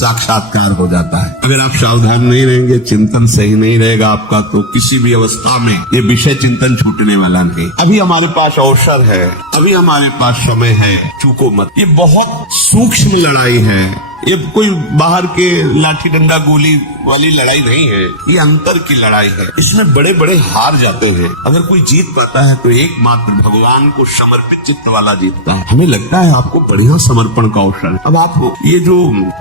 साक्षात्कार हो जाता है। अगर आप सावधान नहीं रहेंगे, चिंतन सही नहीं रहेगा आपका, तो किसी भी अवस्था में ये विषय चिंतन छूटने वाला नहीं। अभी हमारे पास अवसर है, अभी हमारे पास समय है, चूको मत। ये बहुत सूक्ष्म लड़ाई है, ये कोई बाहर के लाठी डंडा गोली वाली लड़ाई नहीं है, ये अंतर की लड़ाई है। इसमें बड़े बड़े हार जाते हैं। अगर कोई जीत पाता है तो एकमात्र भगवान को समर्पित चित्त वाला जीतता है। हमें लगता है आपको बढ़िया समर्पण का अवसर है। अब आप ये जो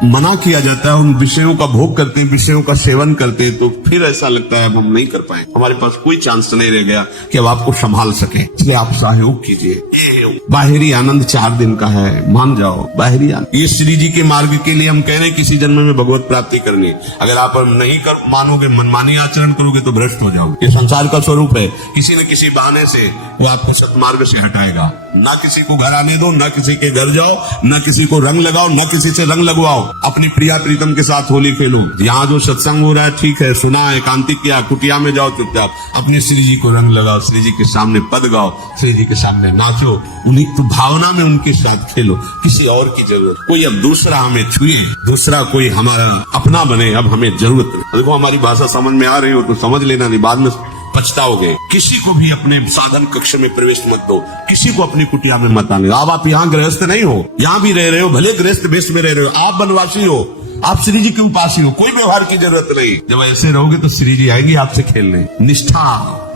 मना किया जाता है, उन विषयों का भोग करते हैं, विषयों का सेवन करते हैं, तो फिर ऐसा लगता है अब हम नहीं कर पाए, हमारे पास कोई चांस नहीं रह गया कि अब आपको संभाल सके। इसलिए आप सहयोग कीजिए। बाहरी आनंद 4 दिन का है, मान जाओ बाहरी आनंद। ये श्री जी के मार्ग के लिए हम कह रहे हैं किसी जन्म में भगवत प्राप्ति करनी। अगर आप नहीं कर मानोगे, मनमानी आचरण करोगे तो भ्रष्ट हो जाओगे। ये संसार का स्वरूप है, किसी न किसी बहाने से वो आपको सत्मार्ग से हटाएगा। ना किसी को घर आने दो, ना किसी के घर जाओ, ना किसी को रंग लगाओ, ना किसी से रंग लगवाओ। अपनी प्रिया प्रीतम के साथ होली खेलो। यहाँ जो सत्संग हो रहा है ठीक है, सुना है, एकांतिक किया, कुटिया में जाओ चुपचाप, अपने श्री जी को रंग लगाओ, श्री जी के सामने पद गाओ, श्री जी के सामने नाचो, उन्हीं तो भावना में उनके साथ खेलो। किसी और की जरूरत कोई अब दूसरा हमें छुए, दूसरा कोई हमारा अपना बने, अब हमें जरूरत नहीं। देखो हमारी भाषा समझ में आ रही हो तो समझ लेना, नहीं बाद में पछताओगे। किसी को भी अपने साधन कक्ष में प्रवेश मत दो, किसी को अपनी कुटिया में मत आने। अब आप यहाँ गृहस्थ नहीं हो, यहाँ भी रह रहे हो, भले गृहस्थ वेश में रह रहे हो, आप वनवासी हो, आप श्री जी के उपासी हो, कोई व्यवहार की जरूरत नहीं। जब ऐसे रहोगे तो श्री जी आएंगे आपसे खेलने। निष्ठा,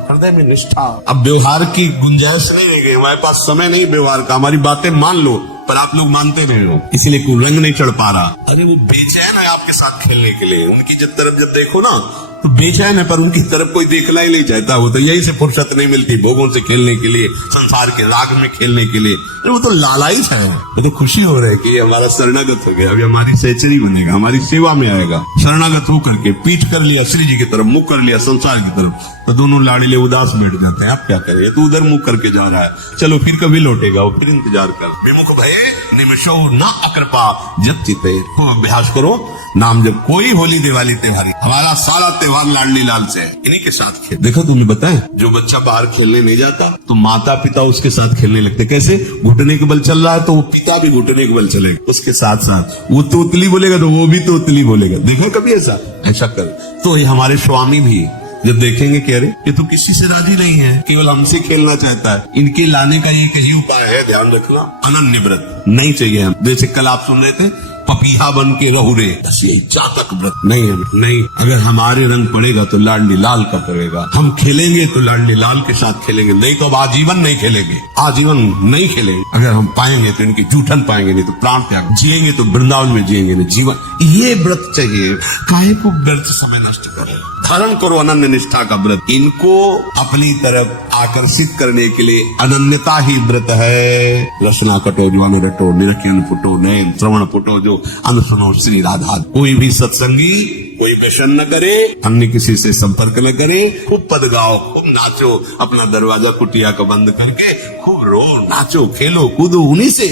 हृदय में निष्ठा। अब व्यवहार की गुंजाइश नहीं रह गई, हमारे पास समय नहीं व्यवहार का। हमारी बातें मान लो पर आप लोग मानते नहीं हो, इसलिए कोई रंग नहीं चढ़ पा रहा। अरे वो बेचैन है आपके साथ खेलने के लिए, उनकी जब तरफ जब देखो ना तो बेचैन है, पर उनकी तरफ कोई देखना ही नहीं चाहता। वो तो यही से फुर्सत नहीं मिलती भोगों से खेलने के लिए, संसार के राग में खेलने के लिए। अरे वो तो लालायित है, वो तो खुशी हो रहा है कि हमारा शरणागत हो गया, अभी हमारी सहचरी बनेगा, हमारी सेवा में आएगा। शरणागत होकर के पीठ कर लिया श्री जी की तरफ, मुख कर लिया संसार की तरफ, तो दोनों लाड़िले उदास बैठ जाते हैं। आप क्या करें, तो उधर मुख करके जा रहा है, चलो फिर कभी लौटेगा वो, फिर इंतजार कर। विमुख भये निमिषो न अकृपा जब चिते। खूब अभ्यास करो नाम जब। कोई होली दिवाली त्योहार, हमारा सारा त्योहार लाडली लाल से है, इन्हीं के साथ खेल। देखो तुम्हें बताएं, जो बच्चा बाहर खेलने नहीं जाता तो माता पिता उसके साथ खेलने लगते। कैसे? घुटने के बल चल रहा है तो वो पिता भी घुटने के बल चलेगा उसके साथ साथ। वो तोतली बोलेगा तो वो भी तोतली बोलेगा। देखो कभी ऐसा कर। तो ये हमारे स्वामी भी जब देखेंगे कि अरे ये तो किसी से राजी नहीं है, केवल हमसे खेलना चाहता है, इनके लाने का एक ही उपाय है, ध्यान रखना, अनन्य व्रत नहीं चाहिए हम। जैसे कल आप सुन रहे थे, पपीहा बन के रहो रे, बस यही चातक व्रत नहीं है। नहीं, अगर हमारे रंग पड़ेगा तो लाडली लाल का पड़ेगा। हम खेलेंगे तो लाडली लाल के साथ खेलेंगे, नहीं तो अब आजीवन नहीं खेलेंगे, आजीवन नहीं खेलेंगे। अगर हम पाएंगे तो इनकी जूठन पाएंगे, नहीं तो प्राण त्याग। जिएंगे तो वृंदावन में जिएंगे, नहीं जीवन। ये व्रत चाहिए। काहे को व्यर्थ समय नष्ट करो, धारण करो अनन्य निष्ठा का व्रत। इनको अपनी तरफ आकर्षित करने के लिए अनन्यता ही व्रत है। रसना कटो ज्वान रटो, निरखियन फुटो, नयन श्रवण फुटो, जो अनुसुनो श्री राधा। कोई भी सत्संगी कोई व्यसन न करे, अन्य किसी से संपर्क न करे, खूब पद गाओ, खूब नाचो, अपना दरवाजा कुटिया का बंद करके खूब रो, नाचो, खेलो, कूदो, उन्हीं से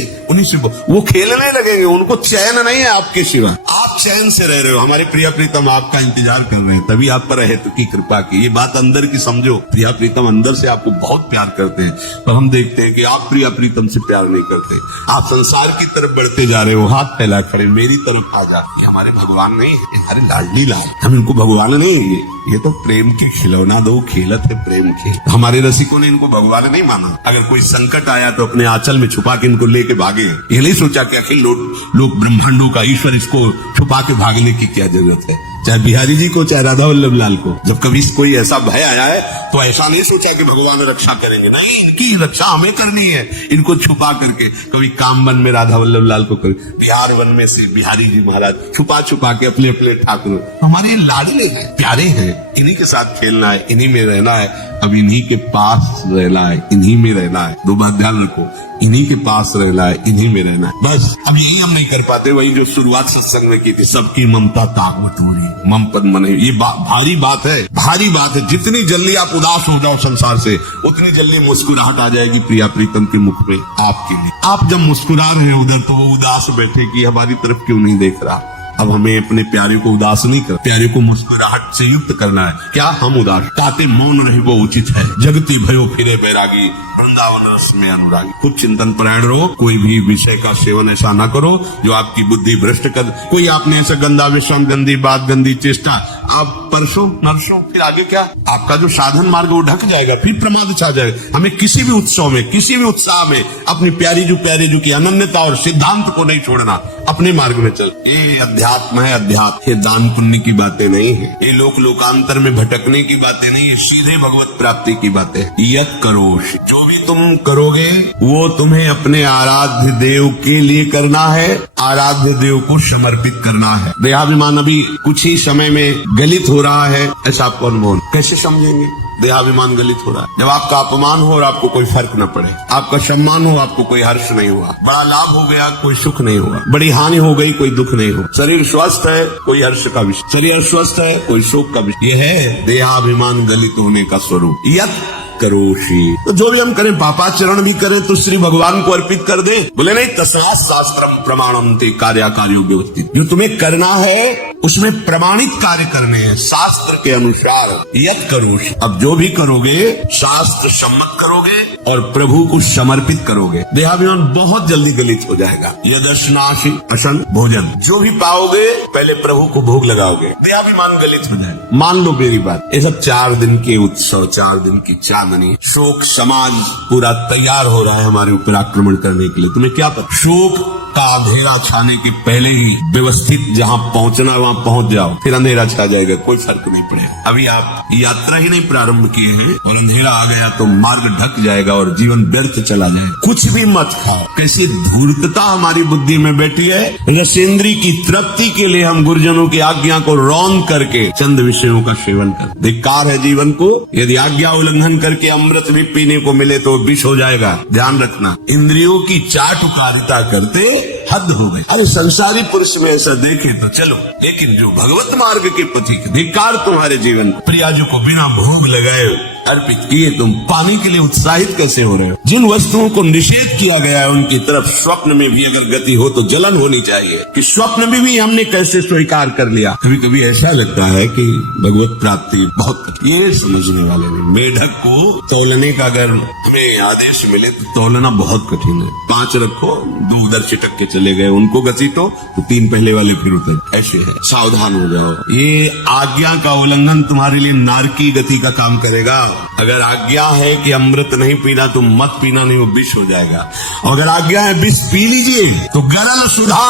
वो खेलने लगेंगे। उनको चैन नहीं है आपके सिवा, आप चैन से रह रहे हो। हमारे प्रिया प्रीतम आपका इंतजार कर रहे हैं, तभी आप पर है तो की कृपा की। ये बात अंदर की समझो, प्रिया प्रीतम अंदर से आपको बहुत प्यार करते हैं, पर हम देखते हैं कि आप प्रिया प्रीतम से प्यार नहीं करते। आप संसार की तरफ बढ़ते जा रहे हो, हाथ फैला खड़े, मेरी तरफ आ जा। ये हमारे भगवान नहीं है, हमारे लाडली लाल। हम इनको भगवान नहीं है, ये तो प्रेम के खिलौना दो खेलत है प्रेम के। हमारे रसिकों ने इनको भगवान नहीं माना। अगर कोई संकट आया तो अपने आंचल में छुपा के इनको लेके भागे। ये नहीं सोचा कि अखिल लोक ब्रह्मांडों का ईश्वर, इसको छुपा के भागने की क्या जरूरत है। चाहे बिहारी जी को, चाहे राधा वल्लभ लाल को, जब कभी कोई ऐसा भय आया है तो ऐसा नहीं सोचा कि भगवान रक्षा करेंगे, नहीं, इनकी रक्षा हमें करनी है। इनको छुपा करके, कभी काम वन में राधा वल्लभ लाल को, कभी बिहार वन में से बिहारी जी महाराज छुपा छुपा के अपने अपने ठाकुर। हमारे लाडले हैं, प्यारे हैं, इन्हीं के साथ खेलना है, इन्हीं में रहना है, अब इन्हीं के पास रहना है, इन्हीं में रहना है। दो बात ध्यान रखो, इन्हीं के पास रहना है, इन्हीं में रहना है, बस। अब यही हम नहीं कर पाते, वही जो शुरुआत सत्संग में की थी, सबकी ममता ताकत हो रही, मम पद मन। ये भारी बात है, भारी बात है। जितनी जल्दी आप उदास हो जाओ संसार से, उतनी जल्दी मुस्कुराहट आ जाएगी प्रिया प्रीतम के मुख पे आपके लिए। आप जब मुस्कुरा रहे हैं उधर, तो वो उदास बैठे कि हमारी तरफ क्यों नहीं देख रहा। अब हमें अपने प्यारे को उदास नहीं कर, प्यारे को मुस्कुराहट से युक्त करना है। क्या हम उदास? ताते मौन रहे वो उचित है, जगती भयो फिरे बैरागी, वृंदावन रस में अनुरागी। खुद चिंतन परायण रहो, कोई भी विषय का सेवन ऐसा ना करो जो आपकी बुद्धि भ्रष्ट कर। कोई आपने ऐसा गंदा विषम, गंदी बात, गंदी चेष्टा, आप परसों नरसों, फिर आगे क्या? आपका जो साधन मार्ग वो ढक जाएगा, फिर प्रमाद छा जाएगा। हमें किसी भी उत्सव में, किसी भी उत्साह में अपनी प्यारी जो की अनन्यता और सिद्धांत को नहीं छोड़ना, अपने मार्ग में चल। ये अध्यात्म है, अध्यात्म। ये दान पुण्य की बातें नहीं है, ये लोकांतर में भटकने की बातें नहीं है, सीधे भगवत प्राप्ति की बातें। यत करो, जो भी तुम करोगे वो तुम्हें अपने आराध्य देव के लिए करना है, आराध्य देव को समर्पित करना है। देहाभिमान अभी कुछ ही समय में गलित हो रहा है, ऐसा आपको अनुभव कैसे समझेंगे? देहाभिमान गलित हो रहा है जब आपका अपमान हो और आपको कोई फर्क न पड़े, आपका सम्मान हो, आपको कोई हर्ष नहीं हुआ, बड़ा लाभ हो गया, कोई सुख नहीं हुआ, बड़ी हानि हो गई, कोई दुख नहीं हुआ, शरीर स्वस्थ है, कोई हर्ष का विषय, शरीर अस्वस्थ है, कोई शोक का विषय। यह है देहाभिमान गलित होने का स्वरूप। यत करोषि, तो जो भी हम करें, पापाचरण भी करें तो श्री भगवान को अर्पित कर दे। बोले नहीं, तस्मात् शास्त्रम प्रमाणम ते कार्याकार्यो व्यवस्थित। जो तुम्हें करना है उसमें प्रमाणित कार्य करने हैं, शास्त्र के अनुसार। यत करोषि, अब जो भी करोगे शास्त्र सम्मत करोगे और प्रभु को समर्पित करोगे, देहाभिमान बहुत जल्दी गलित हो जाएगा। यदश्नासि असन भोजन, जो भी पाओगे पहले प्रभु को भोग लगाओगे, देहाभिमान गलित हो जाएगा। मान लो मेरी बात, ये सब 4 दिन के उत्सव, 4 दिन की चांदनी, शोक समाज पूरा तैयार हो रहा है हमारे ऊपर आक्रमण करने के लिए। तुम्हें क्या पता, शोक का अंधेरा छाने के पहले ही व्यवस्थित जहाँ पहुँचना वहाँ पहुँच जाओ, फिर अंधेरा छा जाएगा, कोई फर्क नहीं पड़ेगा। अभी आप यात्रा ही नहीं प्रारंभ किए हैं और अंधेरा आ गया तो मार्ग ढक जाएगा और जीवन व्यर्थ चला जाएगा। कुछ भी मत खाओ। कैसी धूर्तता हमारी बुद्धि में बैठी है। रसेंद्री की तृप्ति के लिए हम गुरुजनों की आज्ञा को रौंद करके चंद विषयों का सेवन कर। धिक्कार है जीवन को। यदि आज्ञा उल्लंघन करके अमृत भी पीने को मिले तो विष हो जाएगा, ध्यान रखना। इंद्रियों की चाटुकारिता करते हद हो गई। अरे संसारी पुरुष में ऐसा देखे तो चलो, लेकिन जो भगवत मार्ग के पथिक, धिक्कार तुम्हारे जीवन को। प्रियाजू को बिना भोग लगाए अर्पित किए तुम पाने के लिए उत्साहित कैसे हो रहे हो? जिन वस्तुओं को निषेध किया गया है उनकी तरफ स्वप्न में भी अगर गति हो तो जलन होनी चाहिए कि स्वप्न में भी हमने कैसे स्वीकार कर लिया। कभी कभी ऐसा लगता है कि भगवत प्राप्ति बहुत, ये समझने वाले नहीं। मेढक को तौलने का अगर हमें आदेश मिले तो तौलना बहुत कठिन है। 5 रखो, 2 उधर छिटक के चले गए, उनको घसीटो तो 3 पहले वाले फिर उतर। ऐसे है, सावधान हो जाओ। ये आज्ञा का उल्लंघन तुम्हारे लिए नारकी गति का काम करेगा। अगर आज्ञा है कि अमृत नहीं पीना तो मत पीना, नहीं वो विष हो जाएगा। अगर आज्ञा है विष पी लीजिए तो गरल सुधा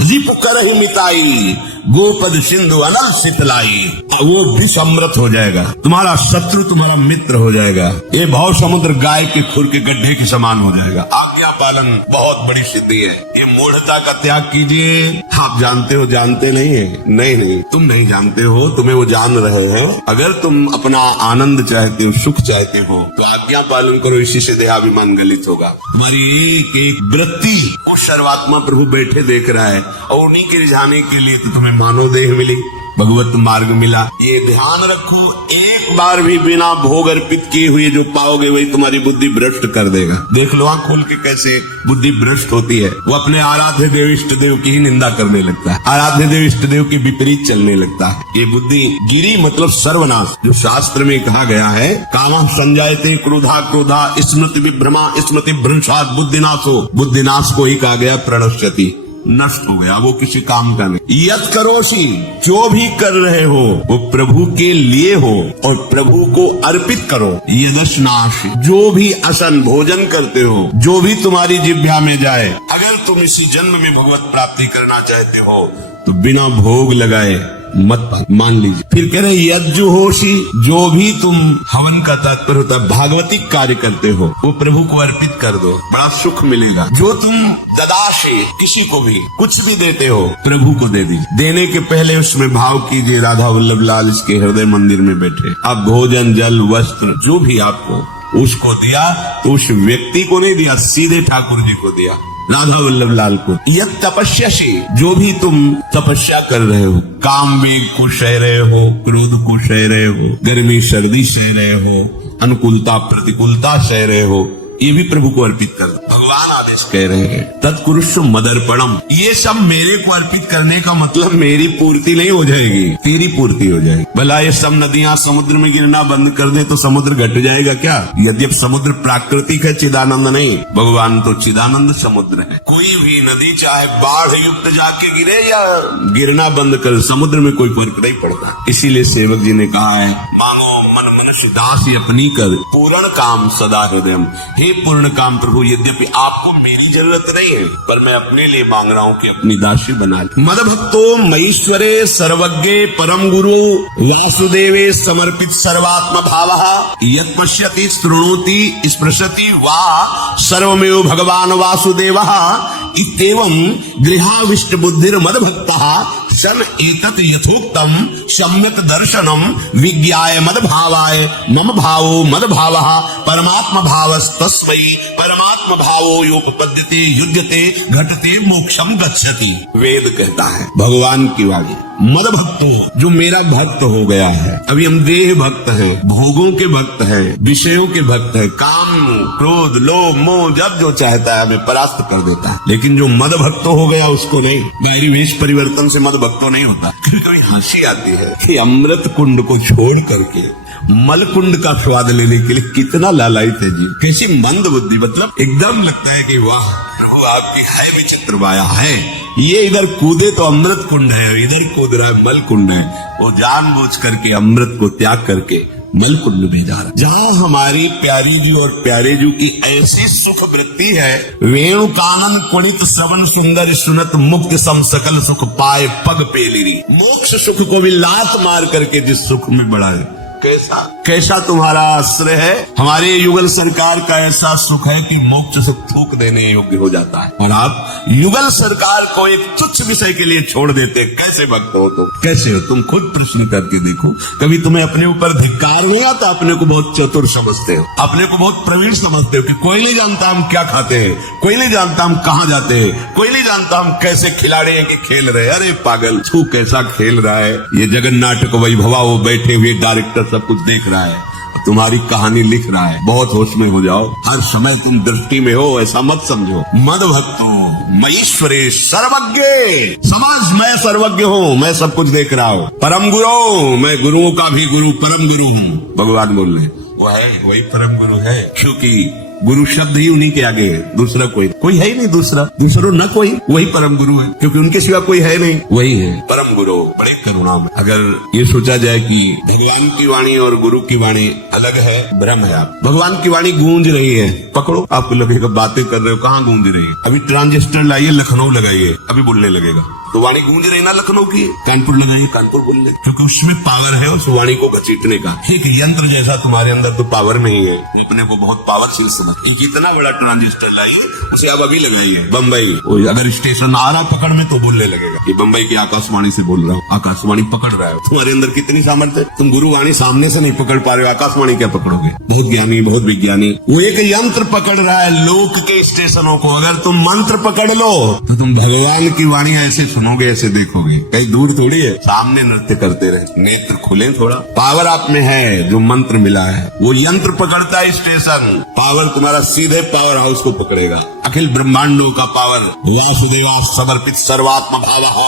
रिप कर ही मिताई, गोपद सिंधु अनल शीतलाई, वो विष अमृत हो जाएगा। तुम्हारा शत्रु तुम्हारा मित्र हो जाएगा। ये भाव समुद्र गाय के खुर के गड्ढे के समान हो जाएगा। आज्ञा पालन बहुत बड़ी सिद्धि है। ये मूढ़ता का त्याग कीजिए। आप जानते हो, जानते नहीं है? नहीं, तुम नहीं जानते हो, तुम्हें वो जान रहे हैं। अगर तुम अपना आनंद चाहते हो, सुख चाहते हो तो आज्ञा पालन करो। इसी से देहाभिमान गलित होगा। तुम्हारी एक एक वृत्ति वो सर्वात्मा प्रभु बैठे देख रहा है और उन्हीं के रिझाने के लिए तो तुम्हें मानव देह मिली, भगवत मार्ग मिला। ये ध्यान रखो, एक बार भी बिना भोग अर्पित किए हुए जो पाओगे वही तुम्हारी बुद्धि भ्रष्ट कर देगा। देख लो आंख खोल के कैसे बुद्धि भ्रष्ट होती है। वो अपने आराध्य देव इष्ट देव की ही निंदा करने लगता है, आराध्य देव इष्ट देव के विपरीत चलने लगता है। ये बुद्धि गिरी मतलब सर्वनाश। जो शास्त्र में कहा गया है, कामः संजायते क्रोधा क्रोधा स्मृति विभ्रमा स्मृति भ्रंशात् बुद्धिनाशो, बुद्धिनाश को ही कहा गया प्रणश्यति, नष्ट हो गया, वो किसी काम का नहीं। यत करोषि, जो भी कर रहे हो वो प्रभु के लिए हो और प्रभु को अर्पित करो। यदश्नासि, जो भी असन भोजन करते हो, जो भी तुम्हारी जिह्वा में जाए, अगर तुम इसी जन्म में भगवत प्राप्ति करना चाहते हो तो बिना भोग लगाए मत मान लीजिए। फिर कह रहे यज्जुहोषि, जो भी तुम हवन का तात्पर्य होता है भागवतिक कार्य करते हो वो प्रभु को अर्पित कर दो, बड़ा सुख मिलेगा। जो तुम ददाशे, किसी को भी कुछ भी देते हो प्रभु को दे दीजिए। देने के पहले उसमें भाव कीजिए राधा वल्लभ लाल इसके हृदय मंदिर में बैठे। अब भोजन जल वस्त्र जो भी आपको उसको दिया तो उस व्यक्ति को नहीं दिया, सीधे ठाकुर जी को दिया, राधा वल्लभ लाल को। यह तपस्या से, जो भी तुम तपस्या कर रहे हो, काम वेग को सह रहे हो, क्रोध को सह रहे हो, गर्मी सर्दी सह रहे हो, अनुकूलता प्रतिकूलता सह रहे हो, ये भी प्रभु को अर्पित कर दो। भगवान आदेश कह रहे हैं तत्कुरुष मदर्पणम। ये सब मेरे को अर्पित करने का मतलब मेरी पूर्ति नहीं हो जाएगी, तेरी पूर्ति हो जाएगी। भला ये सब नदियां समुद्र में गिरना बंद कर दे तो समुद्र घट जाएगा क्या? यद्यपि समुद्र प्राकृतिक है, चिदानंद नहीं। भगवान तो चिदानंद समुद्र है। कोई भी नदी चाहे बाढ़ युक्त जाके गिरे या गिरना बंद कर, समुद्र में कोई फर्क नहीं पड़ता। इसीलिए सेवक जी ने कहा है मांगो मन मनुष्य दासी अपनी कर, पूर्ण काम सदा हृदय। हे पूर्ण काम प्रभु, यद्यपि आपको मेरी जरूरत नहीं है पर मैं अपने लिए मांग रहा हूँ कि अपनी दासी बना ले। मद भक्तो मईश्वरे सर्वज्ञे परम गुरु वासुदेवे समर्पित सर्वात्म भावः यत् पश्यति शृणोति स्पृशति वा सर्वमेव भगवान वासुदेवः इत्येवं गृहाविष्ट बुद्धिर मद भक्तः सन एतत् यथोक्तम सम्यक दर्शनम विज्ञाय मद भावाय मम भावो मद भावः परमात्म भावस्तस्मै परमात्म भावो योपपद्यते युज्यते घटते मोक्षम गच्छति। वेद कहता है भगवान की वाणी मद भक्तो, जो मेरा भक्त हो गया है। अभी हम देह भक्त हैं, भोगों के भक्त हैं, विषयों के भक्त हैं, काम क्रोध लोभ मोह जब जो चाहता है हमें परास्त कर देता है। लेकिन जो मद भक्त हो गया उसको नहीं, बाहरी वेश परिवर्तन से मद भक्तो नहीं होता। कभी कभी हंसी आती है कि अमृत कुंड को छोड़ करके मल कुंड का स्वाद लेने के लिए कितना लालायित है जी, कैसी मंद बुद्धि। मतलब एकदम लगता है कि वाह प्रभु आपकी है विचित्र माया है। ये इधर कूदे तो अमृत कुंड है, इधर कूद रहा है मल कुंड है। वो जानबूझ करके अमृत को त्याग करके मल कुंड में जा रहा है। जहाँ हमारी प्यारी जी और प्यारे जी की ऐसी सुख वृत्ति है, वेणु कानन कुणित श्रवण सुंदर सुनत मुक्त सम सकल सुख पाए पग पेलिरी। मोक्ष सुख को भी लात मार करके जिस सुख में बढ़ाए, कैसा कैसा तुम्हारा आश्रय है। हमारे युगल सरकार का ऐसा सुख है कि मोक्ष सुख थूक देने योग्य हो जाता है, और आप युगल सरकार को एक तुच्छ विषय के लिए छोड़ देते। कैसे भक्त हो तुम, कैसे हो तुम? खुद प्रश्न करके देखो। कभी तुम्हें अपने ऊपर धिक्कार नहीं आता? अपने को बहुत चतुर समझते हो, अपने को बहुत प्रवीण समझते हो कि कोई नहीं जानता हम क्या खाते हैं, कोई नहीं जानता हम कहाँ जाते हैं, कोई नहीं जानता हम कैसे खिलाड़ी हैं कि खेल रहे। अरे पागल, तू कैसा खेल रहा है। ये जगन नाटक वैभवा, वो बैठे हुए डायरेक्टर सब कुछ देख रहा है, तुम्हारी कहानी लिख रहा है। बहुत होश में हो जाओ, हर समय तुम दृष्टि में हो, ऐसा मत समझो। मद भक्तो मईश्वरे सर्वज्ञ, समझ मैं सर्वज्ञ हूँ, मैं सब कुछ देख रहा हूँ। परम गुरु, मैं गुरुओं का भी गुरु परम गुरु हूँ। भगवान बोल रहे वो है, वही परम गुरु है, क्योंकि गुरु शब्द ही उन्हीं के आगे है, दूसरा कोई है ही नहीं। दूसरा न कोई, वही परम गुरु है, क्योंकि उनके सिवा कोई है नहीं, वही है परम गुरु। बड़े करुणा में अगर ये सोचा जाए कि भगवान की वाणी और गुरु की वाणी अलग है, भ्रम है। आप भगवान की वाणी गूंज रही है, पकड़ो, आपको लगेगा बातें कर रहे हो, कहाँ गूंज रही है। अभी ट्रांजिस्टर लाइए, लखनऊ लगाइए, अभी बोलने लगेगा। तो वाणी गूंज रही ना लखनऊ की, कानपुर लगाइए, कानपुर बोलने, क्योंकि उसमें पावर है उस वाणी को घसीटने का। एक यंत्र जैसा तुम्हारे अंदर तो पावर नहीं है, अपने को बहुत पावरफुल समझ। जितना बड़ा ट्रांजिस्टर लाइए, उसे आप अभी लगाइए बम्बई, अगर स्टेशन आ रहा पकड़ में तो बोलने लगेगा कि बम्बई की आकाशवाणी से बोल रहा हूँ। आकाशवाणी पकड़ रहा है, तुम्हारे अंदर कितनी सामर्थ्य। तुम गुरुवाणी सामने से नहीं पकड़ पा रहे हो, आकाशवाणी क्या पकड़ोगे? बहुत ज्ञानी, बहुत विज्ञानी, वो एक यंत्र पकड़ रहा है लोक के स्टेशनों को। अगर तुम मंत्र पकड़ लो तो तुम भगवान की वाणी ऐसे सुनोगे, ऐसे देखोगे, कहीं दूर थोड़ी है, सामने नृत्य करते रहे, नेत्र खुले थोड़ा। पावर आप में है, जो मंत्र मिला है, वो यंत्र पकड़ता है स्टेशन, पावर तुम्हारा सीधे पावर हाउस को पकड़ेगा। अखिल ब्रह्मांडों का पावर वासुदेवा समर्पित सर्वात्म भावः।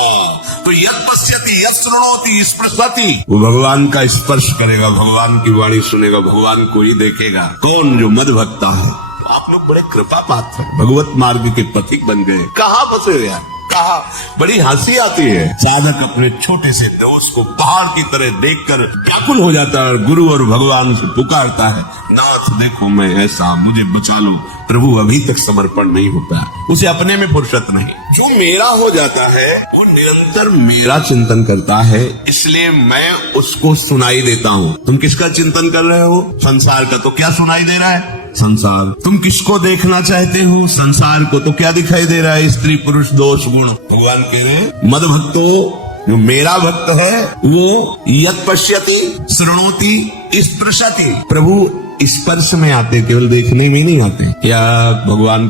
तो यत् पश्यति यत् शृणोति स्पृशति, वो भगवान का स्पर्श करेगा, भगवान की वाणी सुनेगा, भगवान को ही देखेगा। कौन? जो मद भक्ता है। तो आप लोग बड़े कृपा पात्र हैं, भगवत मार्ग के पथिक बन गए। कहाँ फंसे हो यार, कहा। बड़ी हंसी आती है। साधक अपने छोटे से दोस्त को पहाड़ की तरह देखकर व्याकुल हो जाता है और गुरु और भगवान से पुकारता है, नाथ देखो मैं ऐसा, मुझे बचा लो। प्रभु अभी तक समर्पण नहीं होता, उसे अपने में फुर्सत नहीं। जो मेरा हो जाता है वो निरंतर मेरा चिंतन करता है, इसलिए मैं उसको सुनाई देता हूँ। तुम किसका चिंतन कर रहे हो? संसार का। तो क्या सुनाई दे रहा है? संसार। तुम किसको देखना चाहते हो? संसार को। तो क्या दिखाई दे रहा है? स्त्री पुरुष दोष गुण। भगवान कह रहे मद भक्तो, जो मेरा भक्त है वो यत् पश्यति शृणोति स्पृशति। प्रभु स्पर्श में आते, केवल देखने में नहीं आते। क्या भगवान